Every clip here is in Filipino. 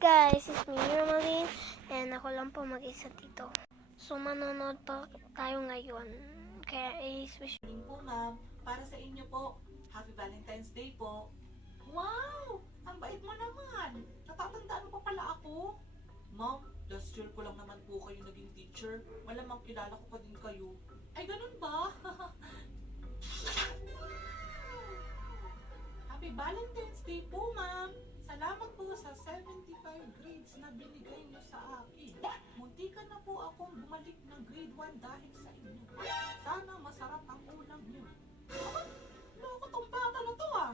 Guys, it's me, Romaline, and ako lang po mag-isa dito. So, manonood pa tayo ngayon. Kaya, wish Morning po, ma'am. Para sa inyo po, Happy Valentine's Day po. Wow! Ang bait mo naman. Natatandaan mo pa pala ako. Ma'am, last year ko lang naman po kayo naging teacher. Malamang kilala ko pa din kayo. Ay, ganun ba? Happy Valentine's Day po, ma'am. Salamat po sa 75 grades na binigay niyo sa akin. Muntikan na po akong bumalik ng grade 1 dahil sa inyo. Sana masarap ang ulam niyo. Loko tong bata na to ah.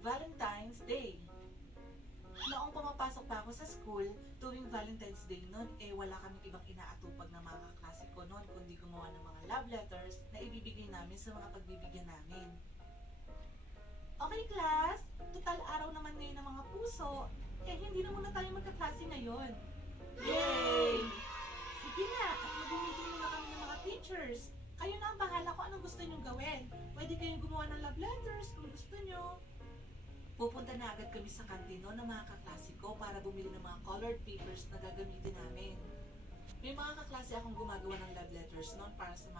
Valentine's Day. Noong pumapasok pa ako sa school, tuwing Valentine's Day noon, wala kaming ibang inaatupag na mga kaklase ko noon, kundi gumawa ng mga love letters na ibibigay namin sa mga pagbibigyan namin. Okay, class, total araw naman ngayon ng mga puso, hindi na muna tayo magkaklase ngayon. Yay! Sige na, at mag-meeting muna kami ng mga teachers. Kayo na ang bahala kung anong gusto nyong gawin. Pwede kayong gumawa ng love letters kung gusto nyo. Pupunta na agad kami sa kantino ng mga kaklase ko para bumili ng mga colored papers na gagamitin namin. May mga kaklase akong gumagawa ng love letters noon para sa mga